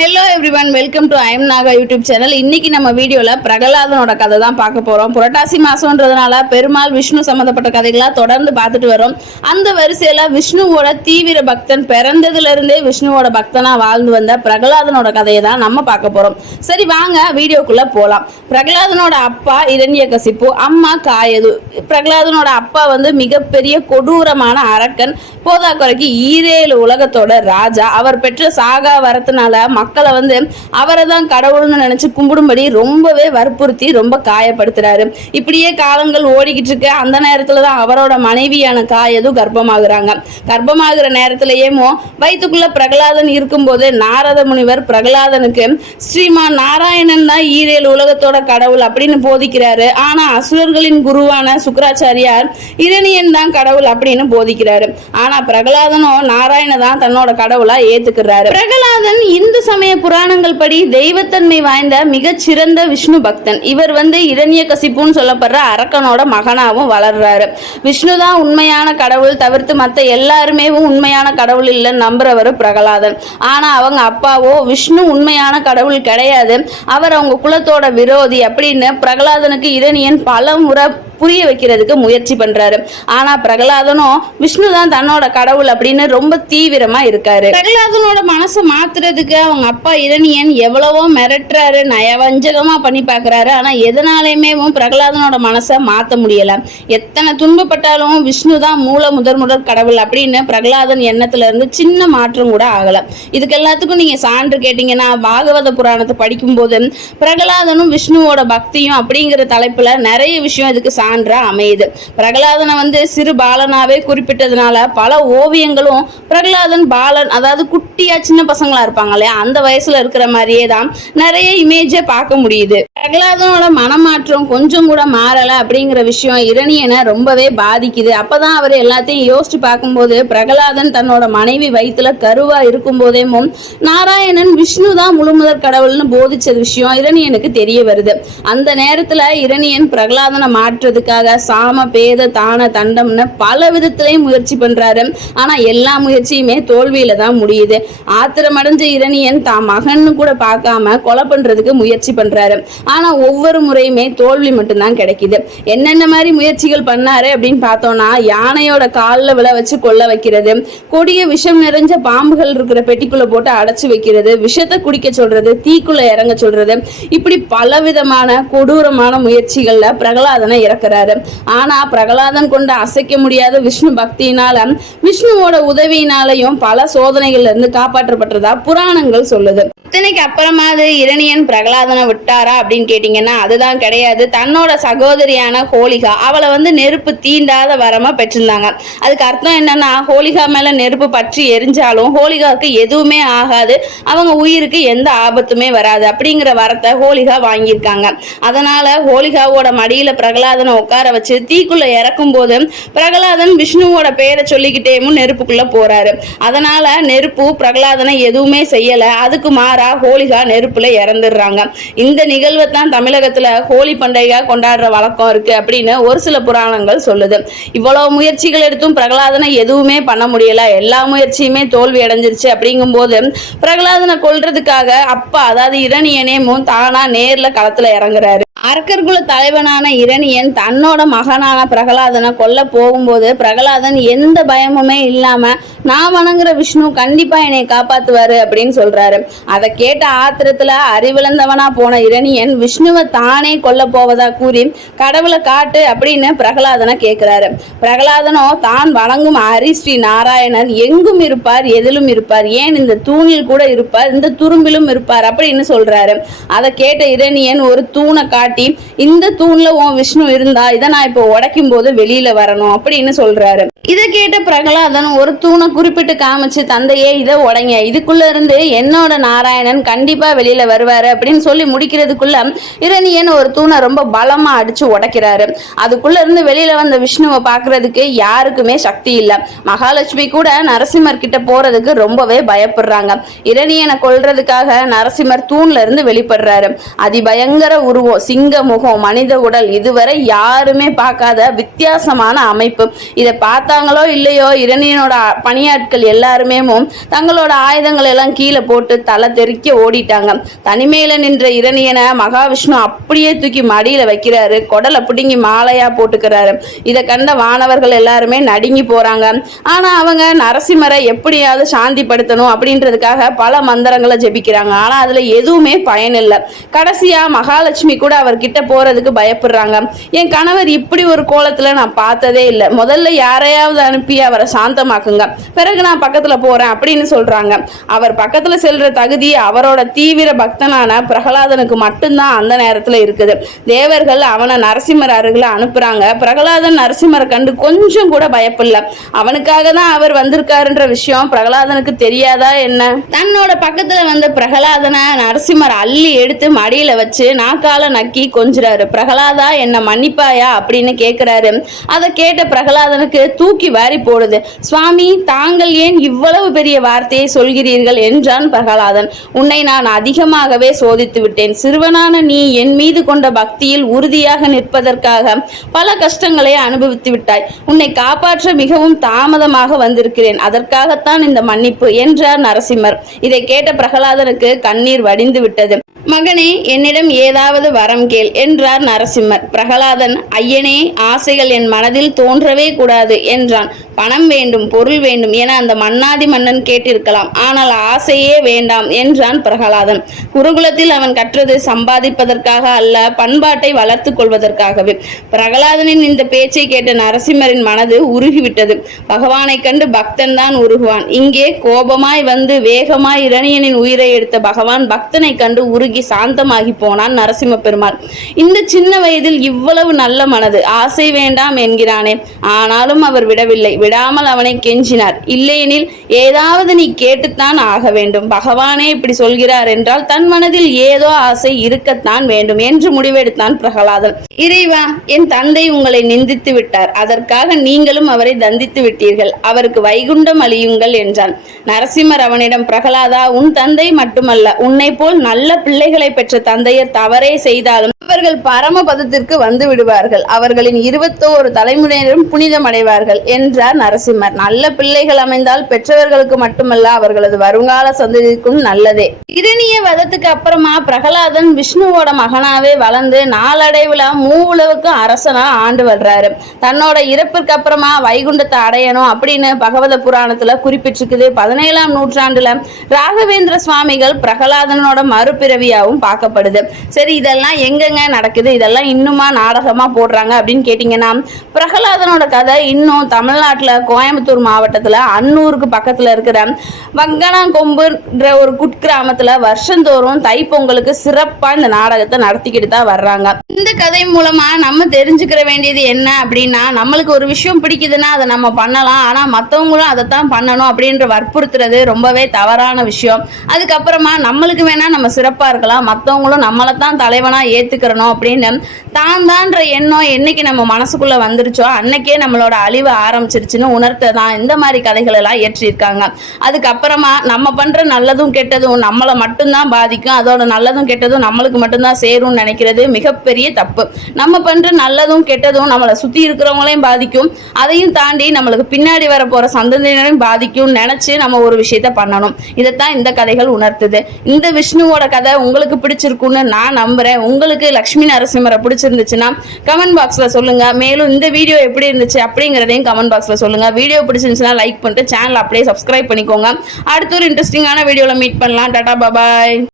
Hello everyone welcome to I'm Naga YouTube channel இன்னைக்கு நம்ம வீடியோல பிரகலாதனோட கதை தான் பார்க்க போறோம். புரட்டாசி மாசம்ன்றதுனால பெருமாள் விஷ்ணு சம்மந்தப்பட்ட கதைகளா தொடர்ந்து பார்த்துட்டு வரோம். அந்த வரிசையில விஷ்ணுவோட தீவிர பக்தன் பிறந்ததுல இருந்தே விஷ்ணுவோட பக்தனா வாழ்ந்து வந்த பிரகலாதனோட கதையை தான் நம்ம பார்க்க போறோம். சரி வாங்க வீடியோக்குள்ள போலாம். பிரகலாதனோட அப்பா இரண்யகசிப்பு அம்மா காயது. பிரகலாதனோட அப்பா வந்து மிகப்பெரிய கொடூரமான அரக்கன். போதாக்குறைக்கு ஈரேழு உலகத்தோட ராஜா. அவர் பெற்ற சாகா வரத்துனால மக்களை வந்து அவரை தான் கடவுள்னு நினைச்சு கும்பிடும்படி ரொம்பவே வற்புறுத்தி ரொம்ப காயப்படுத்துறாரு. இப்படியே காலங்கள் ஓடிக்கிட்டு இருக்கு. அந்த நேரத்துல தான் அவரோட மனைவியான காயது கர்ப்பமாகிறாங்க. கர்ப்பமாகிற நேரத்திலேயேமோ வயிற்றுக்குள்ள பிரகலாதன் இருக்கும்போது நாரத முனிவர் பிரகலாதனுக்கு ஸ்ரீமான் நாராயணன் தான் ஈரேல் உலகத்தோட கடவுள் அப்படின்னு போதிக்கிறாரு. ஆனா அசுரர்களின் குருவான சுக்கராச்சாரியார் இரணியன் தான் கடவுள் அப்படின்னு போதிக்கிறாரு. ஆனா பிரகலாதனும் நாராயண தான் தன்னோட கடவுளா ஏத்துக்கிறாரு. பிரகலாதன் இந்து சமய புராணங்கள் படி தெய்வத்தன்மை வாய்ந்த மிகச்சிறந்த விஷ்ணு பக்தன். இவர் வந்து இரண்ய கசிப்புன்னு சொல்லப்படுற அரக்கனோட மகனாகவும் வளர்றாரு. விஷ்ணு தான் உண்மையான கடவுள் தவிர்த்து மற்ற எல்லாருமே உண்மையான கடவுள் இல்லைன்னு நம்புறவர் பிரகலாதன். ஆனா அவங்க அப்பாவோ விஷ்ணு உண்மையான கடவுள் கிடையாது. அவர் அவங்க குலத்தோட விரோதி அப்படின்னு பிரகலாதனுக்கு இரணியன் பல முறை புரிய வைக்கிறதுக்கு முயற்சி பண்றாரு. ஆனா பிரகலாதனும் விஷ்ணு தான் தன்னோட கடவுள் அப்படின்னு ரொம்ப தீவிரமா இருக்காரு. பிரகலாதனோட மனசை மாத்துறதுக்கு அவங்க அப்பா இரணியன் எவ்வளவோ மிரட்டுறாரு நயவஞ்சகமா பண்ணி பாக்குறாரு ஆனா எதனாலையுமே பிரகலாதனோட மனசை மாத்த முடியல. எத்தனை துன்பப்பட்டாலும் விஷ்ணு தான் மூல முதற் முதற் கடவுள் அப்படின்னு பிரகலாதன் எண்ணத்துல இருந்து சின்ன மாற்றம் கூட ஆகல. இதுக்கு எல்லாத்துக்கும் நீங்க சான்று கேட்டீங்கன்னா பாகவத புராணத்தை படிக்கும்போது பிரகலாதனும் விஷ்ணுவோட பக்தியும் அப்படிங்கிற தலைப்புல நிறைய விஷயம் இதுக்கு சான்றா அமையுது. பிரகலாதனை வந்து சிறு பாலனாவே குறிப்பிட்டதுனால பல ஓவியங்களும் பிரகலாதன் பாலன் அதாவது குட்டியா சின்ன பசங்களா இருப்பாங்க இல்லையா அந்த வயசுல இருக்கிற மாதிரியே தான் நிறைய இமேஜை பார்க்க முடியுது. பிரகலாதனோட மனமாற்றம் கொஞ்சம் கூட மாறல அப்படிங்கிற விஷயம் இரணியனை ரொம்பவே பாதிக்குது. அப்பதான் அவர் எல்லாத்தையும் யோசிச்சு பார்க்கும்போது பிரகலாதன் தன்னோட மனைவி வயிற்றுல கருவா இருக்கும் போதேமும் நாராயணன் விஷ்ணு தான் முழுமுதற் கடவுள்னு போதிச்ச விஷயம் இரணியனுக்கு தெரிய வருது. அந்த நேரத்துல இரணியன் பிரகலாதனை மாற்றுறதுக்காக சாம பேத தான தண்டம்னு பல விதத்திலையும் முயற்சி பண்றாரு. ஆனா எல்லா முயற்சியுமே தோல்வியில தான் முடியுது. ஆத்திரமடைஞ்ச இரணியன் தான் மகன்னு கூட பார்க்காம கொலை பண்றதுக்கு முயற்சி பண்றாரு. ஆனா ஒவ்வொரு முறையுமே தோல்வி மட்டும்தான் கிடைக்குது. என்னென்ன மாதிரி முயற்சிகள் பண்ணாரு அப்படின்னு பார்த்தோம்னா யானையோட காலில் விழ வச்சு கொல்ல வைக்கிறது கொடிய விஷம் நிறைஞ்ச பாம்புகள் இருக்கிற பெட்டிக்குள்ள போட்டு அடைச்சு வைக்கிறது விஷத்தை குடிக்க சொல்றது தீக்குள்ள இறங்க சொல்றது இப்படி பலவிதமான கொடூரமான முயற்சிகள்ல பிரகலாதனை இறக்குறாரு ஆனா பிரகலாதன் கொண்டு அசைக்க முடியாத விஷ்ணு பக்தியினால விஷ்ணுவோட உதவியினாலையும் பல சோதனைகள்ல இருந்து காப்பாற்றப்பட்டதா புராணங்கள் சொல்லுது. இத்தனைக்கு அப்புறமாவது இரணியன் பிரகலாதனை விட்டாரா அப்படின்னு கேட்டீங்கன்னா அதுதான் கிடையாது. தன்னோட சகோதரியான ஹோலிகா அவளை வந்து நெருப்பு தீண்டாத வரமா பெற்றிருந்தாங்க. அதுக்கு அர்த்தம் என்னன்னா ஹோலிகா மேல நெருப்பு பற்றி எரிஞ்சாலும் ஹோலிகாவுக்கு எதுவுமே ஆகாது. அவங்க உயிருக்கு எந்த ஆபத்துமே வராது அப்படிங்கிற வரத்தை ஹோலிகா வாங்கியிருக்காங்க. அதனால ஹோலிகாவோட மடியில பிரகலாதனை உட்கார வச்சு தீக்குள்ள இறக்கும் போது பிரகலாதன் விஷ்ணுவோட பெயரை சொல்லிக்கிட்டேமும் நெருப்புக்குள்ள போறாரு. அதனால நெருப்பு பிரகலாதனை எதுவுமே செய்யல. அதுக்கு மாறா ஹோலிகா நெருப்புல இறந்துடுறாங்க. இந்த நிகழ்வை தான் தமிழகத்துல ஹோலி பண்டிகையா கொண்டாடுற வழக்கம் இருக்கு அப்படின்னு ஒரு சில புராணங்கள் சொல்லுது. இவ்வளவு முயற்சிகள் எடுத்தும் பிரகலாதனை எதுவுமே பண்ண முடியல. எல்லா முயற்சியுமே தோல்வி அடைஞ்சிருச்சு அப்படிங்கும்போது பிரகலாதனை கொல்றதுக்காக அப்பா அதாவது இரணியனேமும் தானா நேர்ல களத்துல இறங்குறாரு. அரக்கர்குல தலைவனான இரணியன் தன்னோட மகனான பிரகலாதனை கொல்ல போகும்போது பிரகலாதன் எந்த பயமுமே இல்லாம நான் வணங்குற விஷ்ணு கண்டிப்பா என்னை காப்பாத்துவாரு அப்படின்னு சொல்றாரு. அதை கேட்ட ஆத்திரத்துல அறிவிழந்தவனா போன இரணியன் விஷ்ணுவை தானே கொல்ல போவதா கூறி கடவுளை காட்டு அப்படின்னு பிரகலாதனை கேட்கிறாரு பிரகலாதனோ தான் வணங்கும் ஹரி ஸ்ரீ நாராயணன் எங்கும் இருப்பார் எதிலும் இருப்பார் ஏன் இந்த தூணில் கூட இருப்பார் இந்த துரும்பிலும் இருப்பார் அப்படின்னு சொல்றாரு. அதை கேட்ட இரணியன் ஒரு தூணை காட்டி இந்த தூண்ல உன் விஷ்ணு இருந்தா இதை நான் இப்போ உடைக்கும் போது வெளியில வரணும் அப்படின்னு சொல்றாரு. இதை கேட்ட பிரகலாதன் ஒரு தூணை குறிப்பிட்டு காமிச்சு தந்தையே இதை உடைங்க. இதுக்குள்ள இருந்து என்னோட நாராயணன் கண்டிப்பா வெளியில வருவாரு அப்படின்னு சொல்லி முடிக்கிறதுக்குள்ள இரணியன் ஒரு தூணை ரொம்ப பலமா அடிச்சு உடைக்கிறாரு. அதுக்குள்ள இருந்து வெளியில வந்த விஷ்ணுவை பாக்குறதுக்கு யாருக்குமே சக்தி இல்லை. மகாலட்சுமி கூட நரசிம்மர் கிட்ட போறதுக்கு ரொம்பவே பயப்படுறாங்க. இரணியனை கொல்றதுக்காக நரசிம்மர் தூண்ல இருந்து வெளிப்படுறாரு. அதிபயங்கர உருவம் சிங்க முகம் மனித உடல் இதுவரை யாருமே பார்க்காத வித்தியாசமான அமைப்பு. இதை பார்த்தா பார்த்தாங்களோ இல்லையோ இரணியனோட பணியாட்கள் எல்லாருமே தங்களோட ஆயுதங்களை எல்லாம் கீழே போட்டு தலை தெறிக்க ஓடிட்டாங்க. தனிமையில நின்ற இரணியனை மகாவிஷ்ணு அப்படியே தூக்கி மடியில வைக்கிறாரு. குடலை பிடுங்கி மாலையா போட்டுக்கிறாரு. இதை கண்ட வானவர்கள் எல்லாருமே நடுங்கி போறாங்க. ஆனா அவங்க நரசிம்மரை எப்படியாவது சாந்திப்படுத்தணும் அப்படின்றதுக்காக பல மந்திரங்களை ஜெபிக்கிறாங்க. ஆனா அதுல எதுவுமே பயன் இல்லை கடைசியா மகாலட்சுமி கூட அவர்கிட்ட போறதுக்கு பயப்படுறாங்க. என் கணவர் இப்படி ஒரு கோலத்துல நான் பார்த்ததே இல்லை. முதல்ல யாரையாவது அனுப்பி அவரை சாந்தமாக்குங்க. பிறகு நான் பக்கத்துல போறேன் அப்படின்னு சொல்றாங்க. அவர் பக்கத்துல செல்ற தகுதி அவரோட தீவிர பக்தனான பிரகலாதனுக்கு மட்டும்தான் அந்த நேரத்துல இருக்குது. தேவர்கள் அவனை நரசிம்மர் அருகில் அனுப்புறாங்க. பிரகலாதன் நரசிம்மரை கண்டு கொஞ்சம் கூட பயப்பில்லை. அவனுக்காக தான் அவர் வந்திருக்காருன்ற விஷயம் பிரகலாதனுக்கு தெரியாதா என்ன? தன்னோட பக்கத்துல வந்த பிரகலாதனை நரசிம்மர் அள்ளி எடுத்து மடியில வச்சு நாக்கால நக்கி கொஞ்சுறாரு. பிரகலாதா என்ன மன்னிப்பாயா? அப்படின்னு கேட்குறாரு அதை கேட்ட பிரகலாதனுக்கு தூக்கி வாரி போடுது. சுவாமி தாங்கள் ஏன் இவ்வளவு பெரிய வார்த்தையை சொல்கிறீர்கள்? என்றான் பிரகலாதன். உன்னை நான் அதிகமாகவே சோதித்து விட்டேன். சிறுவனான நீ என் மீது கொண்ட பக்தியில் உறுதியாக நிற்பதற்காக பல கஷ்டங்களை அனுபவித்து விட்டாய். உன்னை காப்பாற்ற மிகவும் தாமதமாக வந்திருக்கிறேன். அதற்காகத்தான் இந்த மன்னிப்பு என்றார் நரசிம்மர். இதை கேட்ட பிரகலாதனுக்கு கண்ணீர் வடிந்து விட்டது. மகனே என்னிடம் ஏதாவது வரம் கேள் என்றார் நரசிம்மர். பிரகலாதன் ஐயனே ஆசைகள் என் மனதில் தோன்றவே கூடாது என்றான். பணம் வேண்டும் பொருள் வேண்டும் என அந்த மன்னாதி மன்னன் கேட்டிருக்கலாம். ஆனால் ஆசையே வேண்டாம் என்றான் பிரகலாதன். குருகுலத்தில் அவன் கற்றது சம்பாதிப்பதற்காக அல்ல பண்பாட்டை வளர்த்து கொள்வதற்காகவே. பிரகலாதனின் இந்த பேச்சை கேட்ட நரசிம்மரின் மனது உருகிவிட்டது. பகவானை கண்டு பக்தன் தான் உருகுவான். இங்கே கோபமாய் வந்து வேகமாய் இரணியனின் உயிரை எடுத்த பகவான் பக்தனை கண்டு உருகி சாந்தமாகி போனான் நரசிம்ம பெருமாள் இந்த சின்ன வயதில் இவ்வளவு நல்ல மனது ஆசை வேண்டாம் என்கிறானே. ஆனாலும் அவர் விடவில்லை. விடாமல் அவனை கெஞ்சினார். இல்லையெனில் ஏதாவது நீ கேட்டுத்தான் ஆக வேண்டும். பகவானே இப்படி சொல்கிறார் என்றால் தன் மனதில் ஏதோ ஆசை இருக்கத்தான் வேண்டும் என்று முடிவெடுத்தான் பிரகலாதன். இறைவா என் தந்தை உங்களை நிந்தித்து விட்டார். அதற்காக நீங்களும் அவரை தந்தித்து விட்டீர்கள். அவருக்கு வைகுண்டம் அழியுங்கள் என்றான். நரசிம்மர் அவனிடம் பிரகலாதா உன் தந்தை மட்டுமல்ல உன்னை போல் நல்ல பிள்ளை பிள்ளைகளை பெற்ற தந்தையர் தவறே செய்தாலும் அவர்கள் பரமபதத்திற்கு வந்து விடுவார்கள். அவர்களின் இருபத்தோரு தலைமுறையினரும் புனிதம் அடைவார்கள் என்றார் நரசிம்மர். நல்ல பிள்ளைகள் அமைந்தால் பெற்றவர்களுக்கு மட்டுமல்ல அவர்களது வருங்கால சந்ததிக்கும் நல்லதே. இரணிய வதத்துக்கு அப்புறமா பிரகலாதன் விஷ்ணுவோட மகனாவே வளர்ந்து நாளடைவுல மூவுலவுக்கும் அரசனா ஆண்டு வர்றாரு. தன்னோட இறப்பிற்கு அப்புறமா வைகுண்டத்தை அடையணும் அப்படின்னு பகவத புராணத்துல குறிப்பிட்டிருக்குது. பதினேழாம் நூற்றாண்டுல ராகவேந்திர சுவாமிகள் பிரகலாதனோட மறுபிறவி மூவியாகவும் பார்க்கப்படுது. சரி இதெல்லாம் எங்கெங்க நடக்குது? இதெல்லாம் இன்னுமா நாடகமா போடுறாங்க அப்படின்னு கேட்டிங்கன்னா பிரகலாதனோட கதை இன்னும் தமிழ்நாட்டில் கோயம்புத்தூர் மாவட்டத்துல அன்னூருக்கு பக்கத்துல இருக்கிற வங்கனாங்கொம்புன்ற ஒரு குட்கிராமத்துல வருஷந்தோறும் தைப்பொங்கலுக்கு சிறப்பா இந்த நாடகத்தை நடத்திக்கிட்டு தான் வர்றாங்க. இந்த கதை மூலமா நம்ம தெரிஞ்சுக்கிற வேண்டியது என்ன அப்படின்னா நம்மளுக்கு ஒரு விஷயம் பிடிக்குதுன்னா அதை நம்ம பண்ணலாம். ஆனா மற்றவங்களும் அதை தான் பண்ணணும் அப்படின்ற வற்புறுத்துறது ரொம்பவே தவறான விஷயம். அதுக்கப்புறமா நம்மளுக்கு வேணா நம்ம சிறப்பா இருக்கலாம். மற்றவங்களும் நம்மளை தான் தலைவனாக ஏற்றுக்கிறணும் அப்படின்னு தான் தான்ற எண்ணம் என்னைக்கு நம்ம மனசுக்குள்ளே வந்துருச்சோ அன்னைக்கே நம்மளோட அழிவு ஆரம்பிச்சிருச்சுன்னு உணர்த்த தான் இந்த மாதிரி கதைகள் எல்லாம் ஏற்றிருக்காங்க அதுக்கப்புறமா நம்ம பண்ணுற நல்லதும் கெட்டதும் நம்மளை மட்டும்தான் பாதிக்கும். அதோட நல்லதும் கெட்டதும் நம்மளுக்கு மட்டும்தான் சேரும்னு நினைக்கிறது மிகப்பெரிய தப்பு. நம்ம பண்ணுற நல்லதும் கெட்டதும் நம்மளை சுற்றி இருக்கிறவங்களையும் பாதிக்கும். அதையும் தாண்டி நம்மளுக்கு பின்னாடி வர போற சந்ததியினரையும் பாதிக்கும் நினச்சி நம்ம ஒரு விஷயத்த பண்ணணும். இதைத்தான் இந்த கதைகள் உணர்த்துது. இந்த விஷ்ணுவோட கதை உங்களுக்கு பிடிச்சிருக்குன்னு நான் நம்புறேன். உங்களுக்கு லக்ஷ்மி நரசிம்மரை பிடிச்சிருந்துச்சுன்னா கமெண்ட் பாக்ஸ்ல சொல்லுங்க. மேலும் இந்த வீடியோ எப்படி இருந்துச்சு அப்படிங்கிறதையும் கமெண்ட் பாக்ஸ்ல சொல்லுங்க. வீடியோ பிடிச்சிருந்துச்சுன்னா லைக் பண்ணிட்டு சேனல் அப்படியே சப்ஸ்கிரைப் பண்ணிக்கோங்க. அடுத்த ஒரு இன்ட்ரெஸ்டிங்கான வீடியோவில் மீட் பண்ணலாம். டாடா பாபாய்